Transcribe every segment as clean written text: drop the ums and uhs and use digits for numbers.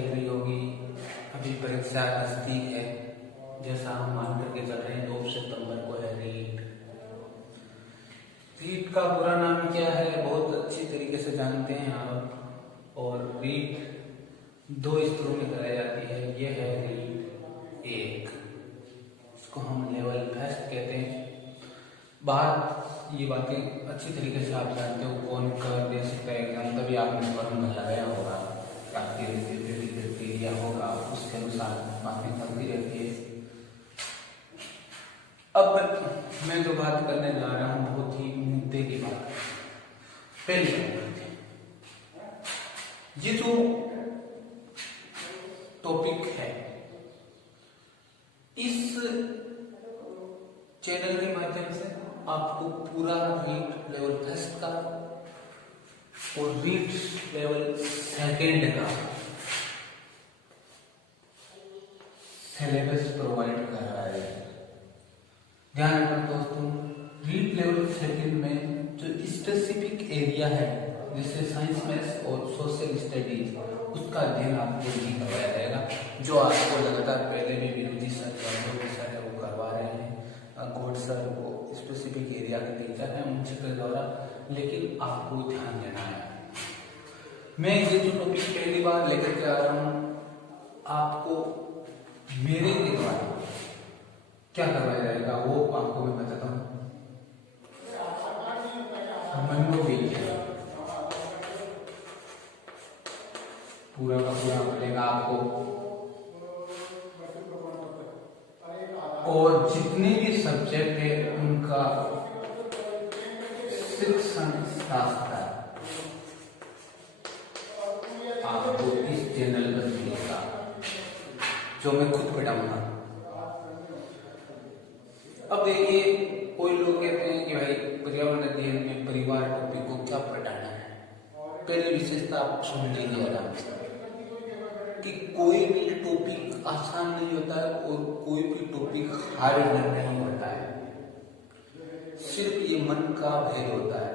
चल रही होगी। अभी परीक्षा नजदीक है, जैसा हम मान करके चल रहे हैं 2 सितंबर को है रीट। रीट का पूरा नाम क्या है बहुत अच्छी तरीके से जानते हैं आप। और रीट 2 स्तरों में कराई जाती है। ये है रीट 1, इसको हम लेवल फर्स्ट कहते हैं। बात ये बातें अच्छी तरीके से आप जानते हो कौन कर दे सकता है एग्जाम, तभी आपने फॉर्म भराया होगा, आपके क्राइटेरिया होगा, उसके अनुसार बातें चलती रहती है। अब मैं जो बात करने जा रहा हूँ बहुत ही मुद्दे की बात। पहली ये जो टॉपिक है, इस चैनल के माध्यम से आपको पूरा रीट लेवल फर्स्ट का और रीट लेवल सेकंड का सिलेबस प्रोवाइड कर रहा है। ध्यान रखना दोस्तों, रीट लेवल सेकंड में जो स्पेसिफिक एरिया है जैसे साइंस मैथ्स और सोशल स्टडीज, उसका अध्ययन आपको नहीं करवाया जाएगा। जो आपको लगातार पहले भी विरोधी सर है वो करवा रहे हैं, गोड सर वो स्पेसिफिक एरिया के टीचर हैं उनके द्वारा, लेकिन आपको ध्यान देना है। मैं ये जो टॉपिक पहली बार लेकर के आ रहा हूँ, आपको मेरे के द्वारा क्या करवाया जाएगा वो आपको मैं बताता हूँ। मनोविज्ञान पूरा का पूरा मिलेगा आपको, और जितने भी सब्जेक्ट है उनका शिक्षण शास्त्र आपको इस चैनल पर मिलेगा, जो मैं खुद पढ़ाऊंगा। अब देखिए, कोई लोग कहते हैं कि भाई पर्यावरण अध्ययन में परिवार टॉपिक को क्या पढ़ाना है। पहली विशेषता आप सुन लीजिए आराम से कि कोई भी टॉपिक आसान नहीं होता है और कोई भी टॉपिक हार्ड नहीं होता है। सिर्फ ये मन का भेद होता है।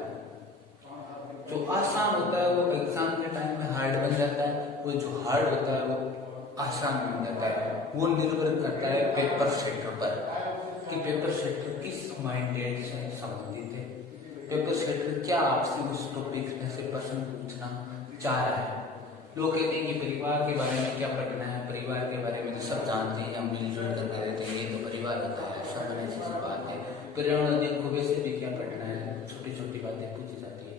जो आसान होता है वो एग्जाम के टाइम में हार्ड बन जाता है, वो जो हार्ड होता है वो आसान बन जाता है। वो निर्भर करता है पेपर सेटर पर कि पेपर सेटर किस माइंडेड से संबंधित है, पेपर सेटर क्या आपसे उस टॉपिक में से प्रश्न पूछना चाह रहा है। लोग कहते हैं कि परिवार के बारे में क्या पढ़ना है, परिवार के बारे में तो सब जानते हैं, हम मिलजुल करके रहते हैं, ये तो परिवार होता है, सब अच्छी सी बात है। पर्यावरण अध्ययन को वैसे भी क्या पढ़ना है, छोटी छोटी बातें पूछी जाती है।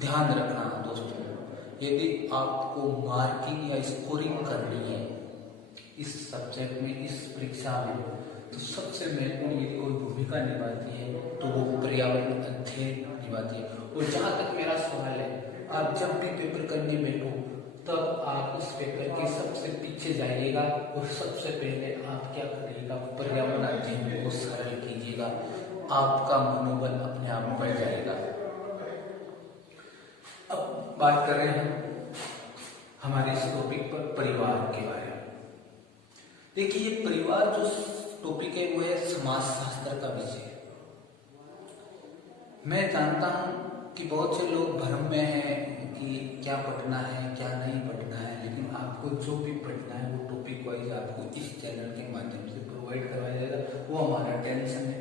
ध्यान रखना दोस्तों, यदि आपको मार्किंग या स्कोरिंग करनी है इस सब्जेक्ट में, इस परीक्षा में, तो सबसे महत्वपूर्ण यदि कोई भूमिका निभाती है तो वो पर्यावरण अध्ययन निभाती है। और जहाँ तक मेरा सवाल है, आप जब भी पेपर करने बैठो तब आप उस पेपर के सबसे पीछे जाइएगा और सबसे पहले आप क्या करिएगा, पर्यावरण अध्ययन को सरल कीजिएगा। आपका मनोबल अपने आप बढ़ जाएगा। अब बात कर रहे हैं हमारे इस टॉपिक पर परिवार के बारे में। देखिए, ये परिवार जो टॉपिक है वो है समाज शास्त्र का विषय। मैं जानता हूं कि बहुत से लोग भ्रम में हैं कि क्या पढ़ना है क्या नहीं पढ़ना है, लेकिन आपको जो भी पढ़ना है वो टॉपिक वाइज आपको इस चैनल के माध्यम से प्रोवाइड करवाया जाएगा। वो हमारा टेंशन है,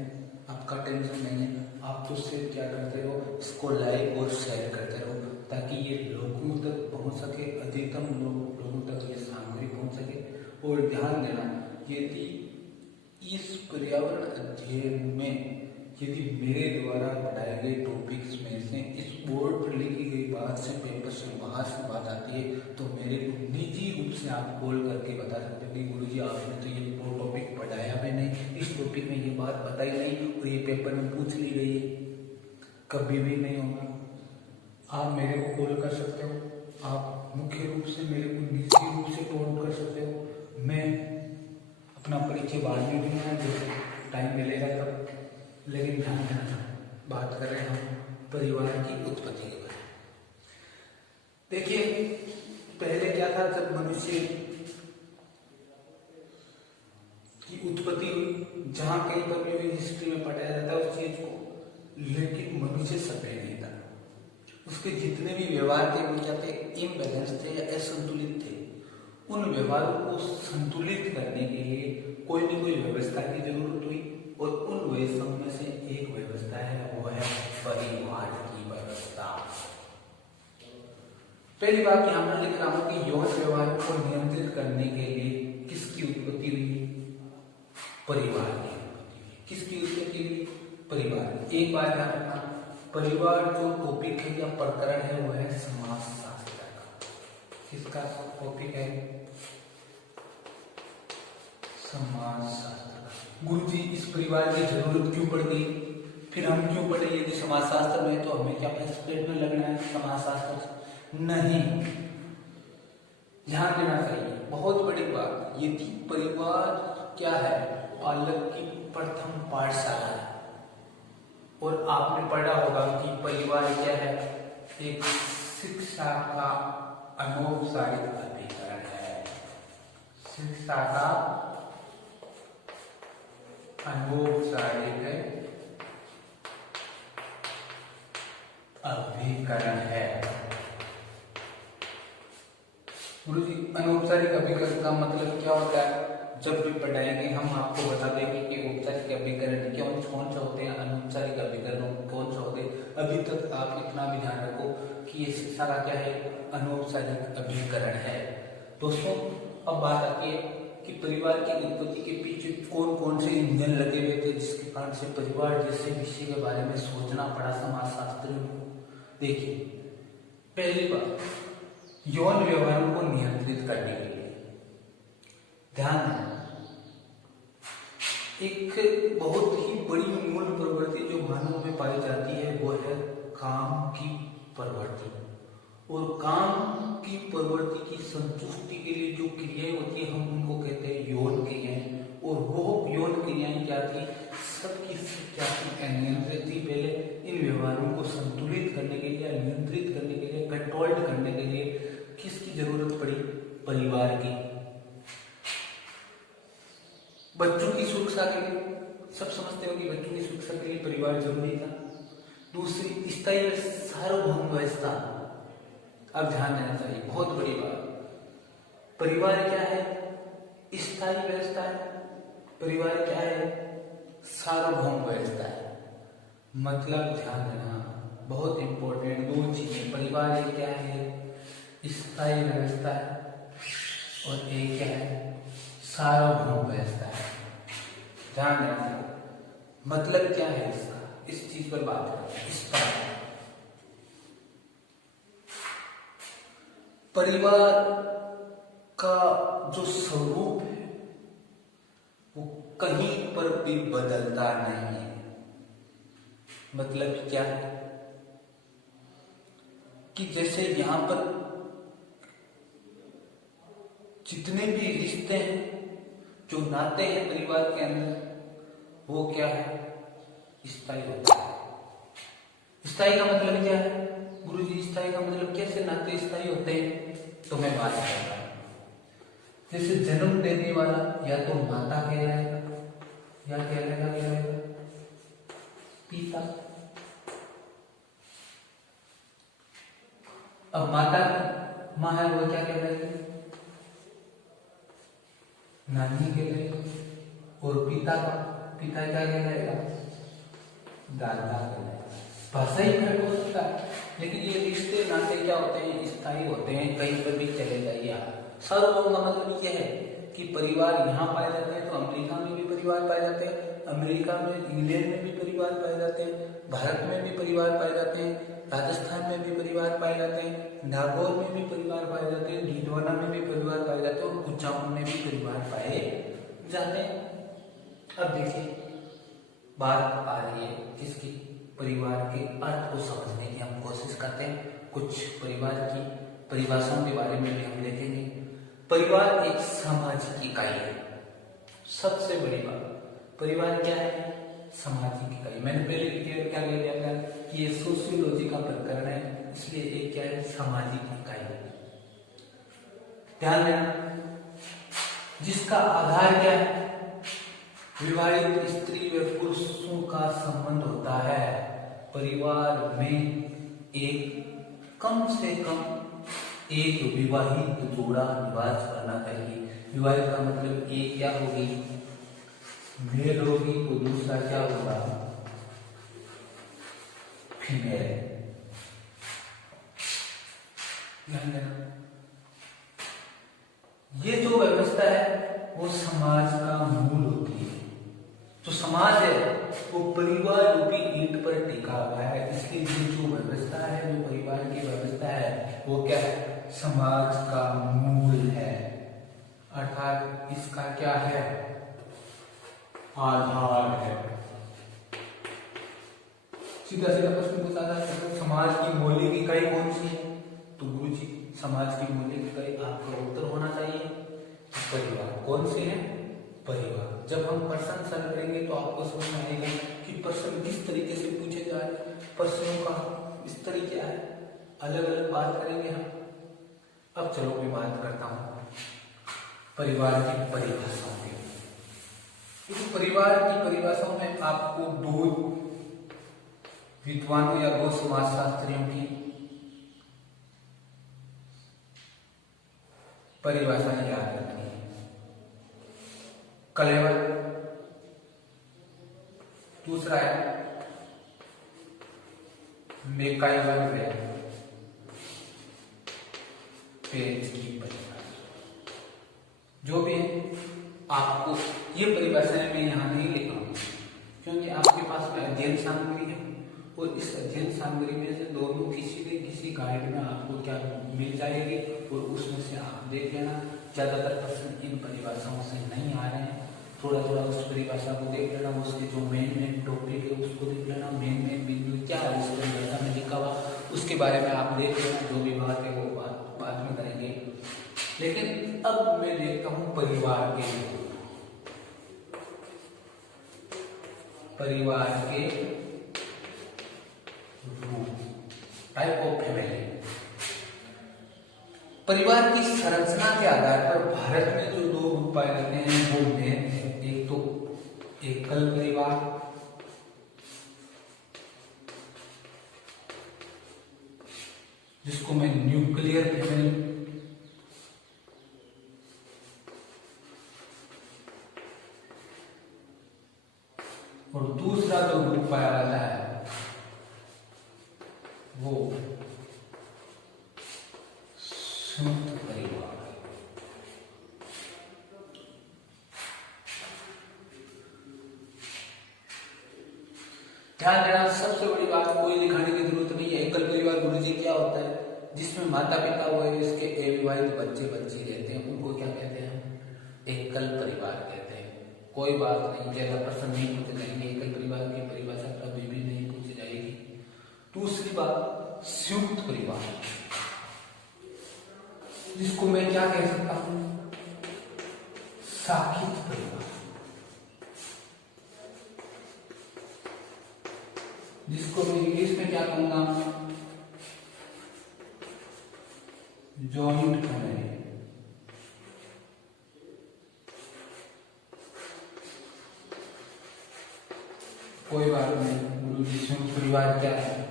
आपका टेंशन नहीं है। आप तो सिर्फ क्या करते रहो, इसको लाइक और शेयर करते रहो ताकि ये लोगों तक पहुंच सके, अधिकतम लोगों तक ये सामग्री पहुंच सके। और ध्यान देना, यदि इस पर्यावरण अध्ययन में यदि मेरे द्वारा पढ़ाए गए टॉपिक्स में से इस बोर्ड पर लिखी गई बात से पेपर से बाहर से बात आती है तो मेरे को निजी रूप से आप कॉल करके बता सकते हो कि गुरुजी आपने तो ये टॉपिक पढ़ाया भी नहीं, इस टॉपिक में ये बात बताई नहीं और ये पेपर में पूछ ली गई है। कभी भी नहीं होगा। आप मेरे को कॉल कर सकते हो, आप मुख्य रूप से मेरे को निजी रूप से कॉल कर सकते हो। मैं अपना परिचय बाद में दूंगा जब टाइम मिलेगा तब। लेकिन ध्यान देना, बात कर रहे हैं हम परिवार की उत्पत्ति के बारे में। देखिए, पहले क्या था, जब मनुष्य की उत्पत्ति हुई, जहां कहीं पर भी हिस्ट्री में पढ़ाया जाता है उस चीज को, लेकिन मनुष्य सभ्य नहीं था। उसके जितने भी व्यवहार थे वो क्या थे, इम्बैलेंस थे या असंतुलित थे। उन उन व्यवहारों को संतुलित करने के लिए कोई न कोई व्यवस्था की जरूरत हुई, और उन व्यवस्थाओं में से एक व्यवस्था है, वो है परिवार की व्यवस्था। पहली बात यहां पर लिख रहा हूं कि यौन व्यवहारों को नियंत्रित करने के लिए किसकी उत्पत्ति हुई? परिवार की उत्पत्ति हुई। किसकी उत्पत्ति हुई? परिवार। एक बात ध्यान रखना, परिवार जो टॉपिक है या प्रकरण है वो है समाजशास्त्र का। किसका टॉपिक है? समाजशास्त्र का। गुरुजी, इस परिवार की जरूरत क्यों पड़ गई? फिर हम क्यों पढ़े? यदि समाजशास्त्र में तो हमें क्या फर्स्ट ग्रेड में लगना है समाजशास्त्र? नहीं, ध्यान देना चाहिए, बहुत बड़ी बात। यदि परिवार क्या है? बालक की प्रथम पाठशाला है, और आपने पढ़ा होगा कि परिवार क्या है? एक शिक्षा का अनौपचारिक अभिकरण है। शिक्षा का अनौपचारिक अभिकरण है। गुरुजी, अनौपचारिक अभिकरण का मतलब क्या होता है? जब भी पढ़ाएंगे हम आपको बता देंगे कि औपचारिक अभिकरण कौन से होते हैं, अनौपचारिक अभिकरण कौन से होते हैं। अभी तक आप इतना भी ध्यान रखो कि ये शिक्षा का क्या है? अनौपचारिक अभिकरण है। दोस्तों, अब बात आती है कि परिवार की उत्पत्ति के पीछे कौन कौन से इंजन लगे हुए थे, जिसके कारण से परिवार जैसे विषय के बारे में सोचना पड़ा समाजशास्त्रियों को। देखिए, पहली बात, यौन व्यवहारों को नियंत्रित करने के लिए ध्यान देना, एक बहुत ही बड़ी मूल प्रवृत्ति जो मानव में पाई जाती है वो है काम की प्रवृत्ति। और काम की प्रवृत्ति की संतुष्टि के लिए जो क्रियाएं होती है हम उनको कहते हैं यौन क्रियाएं। और वो यौन क्रियाएं क्या थी? सबकी क्या थी? अनियंत्रित थी। पहले इन व्यवहारों को संतुलित करने के लिए, नियंत्रित करने के लिए, कंट्रोल्ड करने के लिए किसकी जरूरत पड़ी? परिवार की। बच्चों की सुरक्षा के लिए, सब समझते हो कि बच्चों की सुरक्षा के लिए परिवार जरूरी था। दूसरी, स्थायी सार्वभौम व्यवस्था। अब ध्यान देना चाहिए, बहुत बड़ी बात। परिवार क्या है? स्थायी व्यवस्था है। परिवार क्या है? सार्वभौम व्यवस्था है। मतलब ध्यान देना, बहुत इंपॉर्टेंट दो चीजें। परिवार एक क्या है? स्थायी व्यवस्था है, और एक क्या है? सार्वभौम व्यवस्था है। ध्यान देना, मतलब क्या है इसका? इस चीज पर बात करते हैं। इस पर परिवार का जो स्वरूप है वो कहीं पर भी बदलता नहीं है। मतलब क्या है कि जैसे यहां पर जितने भी रिश्ते हैं, जो नाते हैं परिवार के अंदर, वो क्या है? स्थायी होता है। स्थायी का मतलब क्या है? गुरुजी, स्थायी का मतलब कैसे नाते स्थायी होते हैं? तो मैं बात कर रहा हूं, जैसे जन्म देने वाला या तो माता कहलाएगा या कहलाएगा पिता। अब माता माँ है वो क्या कहलाएगी? नानी कहलाएगी। और पिता क्या कहलाएगा? दादा कहलाएगा। भाषा ही फर्क हो सकता है, लेकिन ये रिश्ते नाते क्या होते हैं? स्थायी होते हैं, कहीं पर भी चले जाइए आप। सार्वभौम का मतलब ये है कि परिवार यहाँ पाए जाते हैं तो अमेरिका में भी परिवार पाए जाते हैं, अमेरिका में, इंग्लैंड में भी परिवार पाए जाते हैं, भारत में भी परिवार पाए जाते हैं, राजस्थान में भी परिवार पाए जाते हैं, नागौर में भी परिवार पाए जाते हैं, डीडवाना में भी परिवार पाए जाते हैं, और कुचामन में भी परिवार पाए जाते हैं। अब देखिए, बात आ रही है किसकी? परिवार के अर्थ को समझने की हम कोशिश करते हैं। कुछ परिवार की परिभाषाओं के बारे में भी हम देखेंगे। परिवार एक सामाजिक इकाई है। सबसे बड़ी बात, परिवार क्या है? सामाजिक इकाई। मैंने पहले क्या कह दिया था कि ये सोशियोलॉजी का प्रकरण है, इसलिए एक क्या है? सामाजिक इकाई है। ध्यान देना, जिसका आधार क्या है? विवाहित स्त्री व पुरुषों का संबंध होता है। परिवार में एक कम से कम एक विवाहित जोड़ा निवास करना चाहिए। विवाहित का मतलब एक क्या होगी, मेल होगी, तो दूसरा क्या होगा, फीमेल। ध्यान देना, ये जो व्यवस्था है वो समाज का मूल होती है। जो समाज है वो परिवार रूपी ईंट पर टिका हुआ है, इसलिए ये जो व्यवस्था है, जो परिवार की व्यवस्था है, वो क्या है, समाज का मूल है, अर्थात इसका क्या है, आधार है। सीधा सीधा प्रश्न पूछा था, समाज की मौलिक इकाई कौन सी है, तो गुरुजी समाज की मौलिक इकाई आपका उत्तर होना चाहिए परिवार। कौन सी है, परिवार। जब हम प्रश्न सॉल्व करेंगे तो आपको समझ में आएगा कि प्रश्न किस तरीके से पूछे जाए, प्रश्नों का इस तरीके है, अलग अलग बात करेंगे हम। अब चलो मैं बात करता हूं परिवार की परिभाषाओं की। इस परिवार की परिभाषाओं में आपको दो विद्वानों या दो समाजशास्त्रियों की परिभाषाएं याद रखनी है। कलेवर, दूसरा है मेकाइवर पेज की परिभाषा। जो भी है आपको ये परिभाषाएं मैं यहां नहीं लिख रहा हूं, क्योंकि आपके पास में अध्ययन सामग्री है और इस अध्ययन सामग्री में से दोनों किसी न किसी गाइड में आपको क्या मिल जाएगी और उसमें से आप देख लेना। ज्यादातर प्रश्न इन परिभाषाओं से नहीं आ रहे हैं, थोड़ा थोड़ा उस परिभाषा को देख लेना, उसके जो मेन टॉपिक है उसको देख लेना, मेन बिंदु क्या है इस परिभाषा में लिखा हुआ, उसके बारे में आप देख लेना। जो भी बात है वो बाद में करेंगे। लेकिन अब मैं देखता हूं परिवार के टाइप ऑफ फैमिली। परिवार की संरचना के आधार पर भारत में जो दो रूप पाए जाते हैं वो मेन है। एक तो एकल परिवार, जिसको मैं न्यूक्लियर फैमिली, और दूसरा जो रूप पाया जाता है वो संयुक्त परिवार। ध्यान देना, सबसे बड़ी बात कोई दिखाने की जरूरत नहीं है। एकल परिवार गुरुजी क्या होता है, जिसमें माता पिता हुए, इसके अविवाहित बच्चे बच्ची रहते हैं, उनको क्या कहते हैं, एकल परिवार कहते हैं। कोई बात नहीं, ज्यादा प्रश्न नहीं पूछे जाएंगे, एकल परिवार की परिभाषा कभी भी नहीं पूछी जाएगी। दूसरी बात संयुक्त परिवार, जिसको मैं क्या कह सकता हूं, साखित परिवार, जिसको मैं इंग्लिश में क्या कहूंगा, जॉइंट फैमिली। कोई बात नहीं, गुरुजी संयुक्त परिवार क्या है।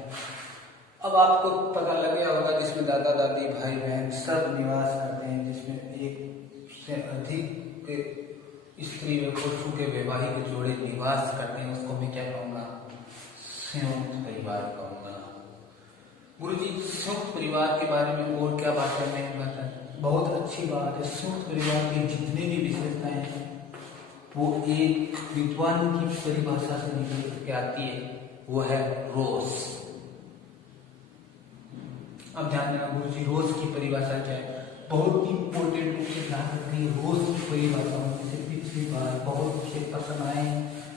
अब आपको पता लग गया होगा, जिसमें दादा दादी भाई बहन सब निवास करते हैं, जिसमें एक से अधिक स्त्री व पुरुषों के वैवाहिक जोड़े निवास करते हैं, उसको मैं क्या कहूंगा, संयुक्त परिवार कहूंगा। गुरुजी संयुक्त परिवार के बारे में और क्या बात करने हैं, बहुत अच्छी बात है। संयुक्त परिवार की जितनी भी विशेषताएं हैं वो एक विद्वान की परिभाषा से निकल के आती है, वो है रोज। अब ध्यान देना गुरुजी, रोज की परिभाषा क्या है, बहुत इंपॉर्टेंट रूप से ध्यान रखिए। रोज की परिभाषा में से पिछली बार बहुत से प्रश्न आए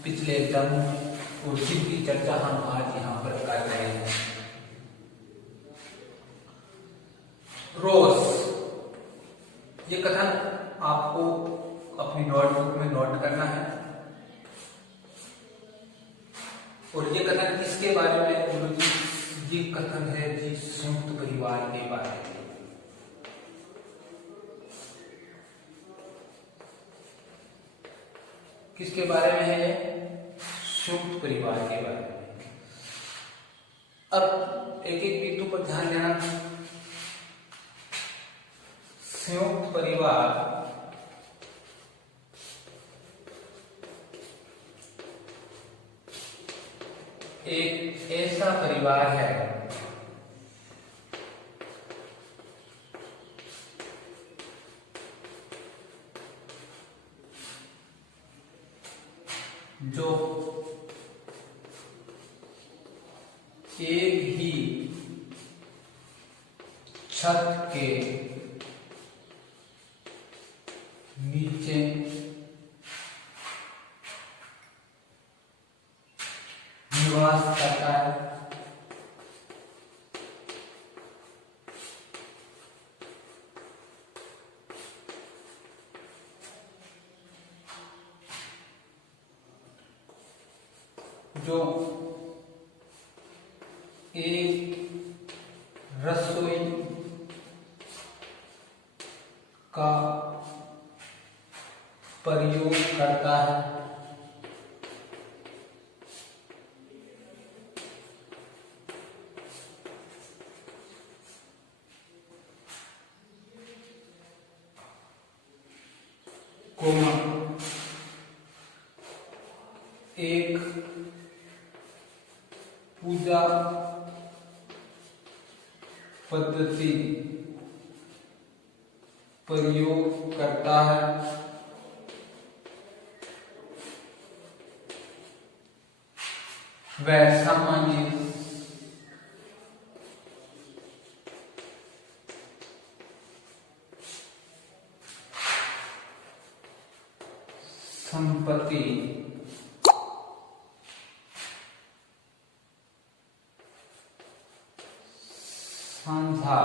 पिछले एग्जाम में, और जिनकी चर्चा हम आज यहाँ पर कर रहे हैं। रोज, ये कथन आपको अपनी नोटबुक में नोट करना है। और ये कथन किसके बारे में गुरुजी, ये कथन है जी संयुक्त परिवार के बारे में। किसके बारे में है, संयुक्त परिवार के बारे में। अब एक एक बिंदु पर ध्यान देना। संयुक्त परिवार एक ऐसा परिवार है जो एक ही छत के नीचे निवास करता है। जो एक रसोई का प्रयोग करता है। कोमा एक पूजा पद्धति प्रयोग करता है। वह सामान्य संपत्ति साझा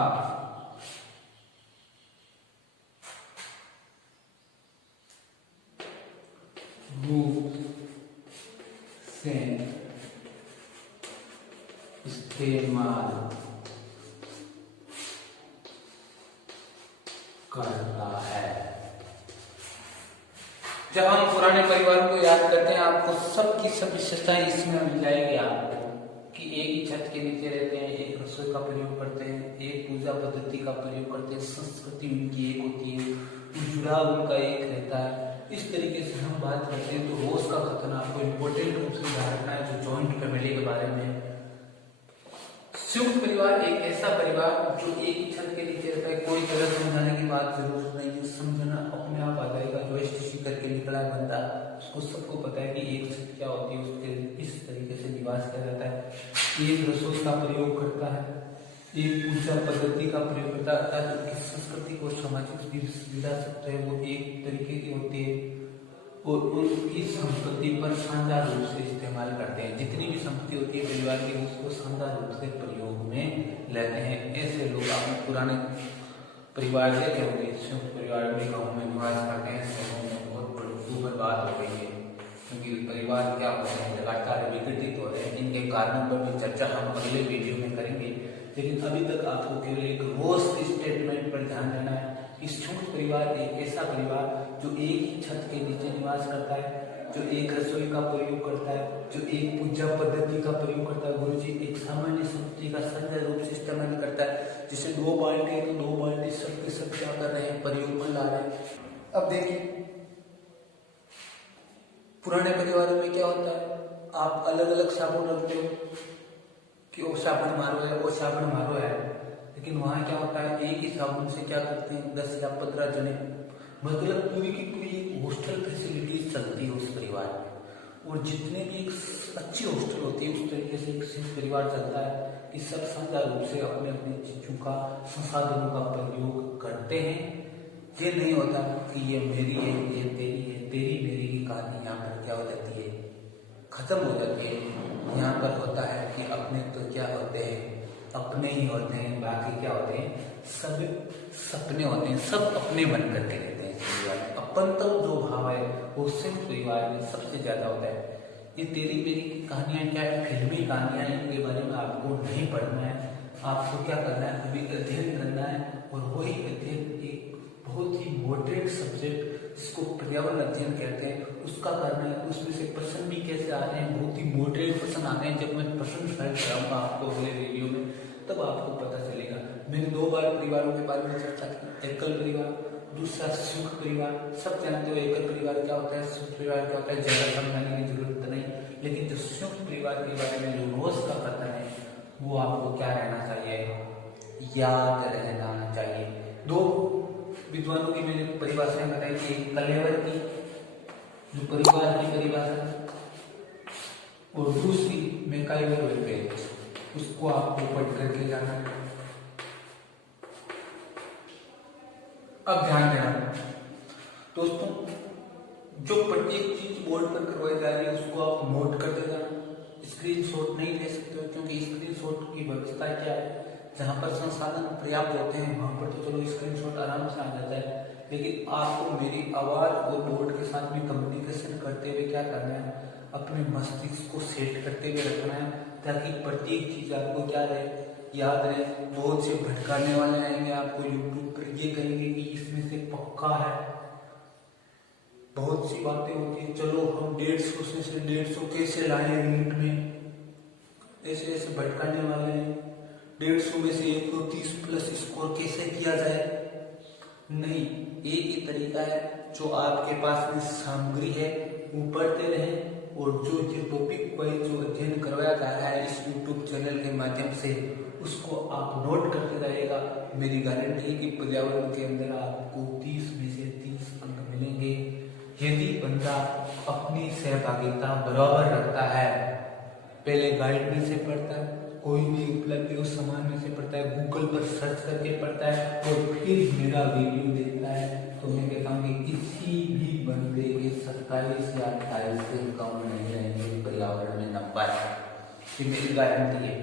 रूप से इस्तेमाल करता है। जब हम पुराने परिवार को याद करते हैं, आपको सबकी सब विशेषताएं इसमें मिल जाएगी आपको, कि एक ही छत के नीचे रहते हैं, एक रसोई का प्रयोग करते हैं, एक पूजा पद्धति का प्रयोग करते हैं, संस्कृति उनकी एक होती है, जुड़ाव उनका एक रहता है। इस तरीके से हम बात करते हैं तो रोज का कथन आपको इम्पोर्टेंट रूप से ध्यान रखना है, जो जॉइंट फैमिली के बारे में। संयुक्त परिवार एक ऐसा परिवार जो एक ही छत के नीचे रहता है। कोई तरह समझाने की बात जरूरत नहीं है, समझना अपने आप आ जाएगा। जो एसटीसी करके निकला है बंदा, उसको सबको पता है कि एक छत क्या होती है, उसके इस तरीके से निवास किया जाता है। एक रसोई का प्रयोग करता है, एक पूजा पद्धति का प्रयोग करता है, अर्थात उनकी संस्कृति को सामाजिक विरासत है वो एक तरीके की होती है, और उनकी संपत्ति पर शानदार रूप से इस्तेमाल करते हैं। जितनी भी संपत्ति होती है परिवार की, उसको शानदार रूप से प्रयोग में लेते हैं। ऐसे लोग अपने पुराने परिवार देखे होंगे, संयुक्त परिवार में गाँव में निवास करते हैं। शहरों में बहुत दुर्बल बात हो गई है, क्योंकि परिवार क्या होते हैं लगातार विघटित हो रहे हैं। इनके कारणों पर भी चर्चा हम अगले वीडियो में करेंगे, लेकिन अभी तक आपको केवल एक रोस्ट स्टेटमेंट पर ध्यान देना है। संयुक्त परिवार एक ऐसा परिवार जो एक ही छत के नीचे निवास करता है, जो एक रसोई का प्रयोग करता है, जो एक पूजा पद्धति का प्रयोग करता है। गुरु जी एक सामान्य संपत्ति का संजय रूप से इस्तेमाल करता है। जैसे 2 बाल्टी है तो 2 बाल्टी सबके सब क्या कर रहे हैं, प्रयोग में ला रहे हैं। अब देखिए पुराने परिवारों में क्या होता है, आप अलग अलग साबुन रखते हो कि वो साबुन मारो है, वो साबुन मारो है, लेकिन वहां क्या होता है एक ही साबुन से क्या करते हैं 10 या 15 जने, मतलब पूरी की पूरी हॉस्टल फैसिलिटीज चलती है उस परिवार में। और जितने भी एक अच्छी हॉस्टल होती है उस तरीके से एक संयुक्त परिवार चलता है कि सब शानदार रूप से अपने अपने चीजों का संसाधनों का प्रयोग करते हैं। ये नहीं होता कि ये मेरी है, ये तेरी है, तेरी मेरी की कहानी यहाँ पर क्या हो जाती है, खत्म हो जाती है। यहाँ पर होता है कि अपने तो क्या होते हैं, अपने ही होते हैं, बाकी क्या होते हैं, सब सपने होते हैं, सब अपने बन करके रहते हैं। परिवार में अपनत्व जो भाव है वो संयुक्त परिवार में सबसे ज्यादा होता है। ये तेरी मेरी की कहानियां क्या है, फिल्मी कहानियां, इनके बारे में आपको नहीं पढ़ना है। आपको क्या करना है, अभी अध्ययन करना है, और वही अध्ययन एक बहुत ही मॉडरेट सब्जेक्ट जिसको पर्यावरण अध्ययन कहते हैं उसका करना है। उसमें से प्रश्न भी कैसे आ रहे हैं, बहुत ही मॉडरेट प्रश्न आते हैं। जब मैं प्रश्न सॉल्व कराऊंगा आपको अगले वीडियो में, तब आपको पता चलेगा मैंने 2 बार परिवारों के बारे में चर्चा की, एकल परिवार, दूसरा सुख परिवार। सब जानते हो एकल परिवार क्या होता है, सुख परिवार क्या होता है, ज्यादा समझाने की जरूरत नहीं। लेकिन जो सुख परिवार के बारे में जो रोज का कथन है वो आपको क्या रहना चाहिए, याद रहना चाहिए। 2 विद्वानों की मैंने परिभाषाएं बताई थी, कलेवर की जो परिवार की परिभाषा, और दूसरी मैकाइवर वेल्फेयर, उसको आपको पढ़ करके जाना है। अब ध्यान देना दोस्तों, जो प्रत्येक चीज बोर्ड पर करवाई जा रही है उसको आप नोट कर देना, स्क्रीनशॉट नहीं ले सकते हो, क्योंकि स्क्रीनशॉट की व्यवस्था क्या है, जहां पर संसाधन पर्याप्त होते हैं वहां पर तो चलो स्क्रीनशॉट आराम से आ जाता है, लेकिन आपको मेरी आवाज और बोर्ड के साथ में कम्युनिकेशन करते हुए क्या करना है, अपने मस्तिष्क को सेट करते हुए रखना है, ताकि प्रत्येक चीज आपको क्या रहे, याद रहे। बहुत से भटकाने वाले आएंगे आपको यूट्यूब पर, ये कहेंगे कि इसमें से पक्का है, बहुत सी बातें होती है, चलो हम 150 से 150 कैसे लाए मिनट में, ऐसे ऐसे भटकाने वाले हैं। 150 में से 130 प्लस स्कोर कैसे किया जाए, नहीं, एक ही तरीका है, जो आपके पास में सामग्री है वो पढ़ते रहें, और जो टॉपिक वाइज जो अध्ययन करवाया जा रहा है इस यूट्यूब चैनल के माध्यम से उसको आप नोट करते रहिएगा। मेरी गारंटी है कि पर्यावरण के अंदर आपको 30 में से 30 अंक मिलेंगे, यदि बंदा अपनी सहभागिता बराबर रखता है, पहले गाइड में से पढ़ता है, कोई भी उपलब्धि उस सामान्य से पढ़ता है, गूगल पर सर्च करके पढ़ता है, और फिर मेरा वीडियो देखता है, तो मैं कहता हूँ कि किसी भी बंदे के 27 या 28 से कम नहीं रहेंगे पर्यावरण में नंबर, ये मेरी गारंटी है।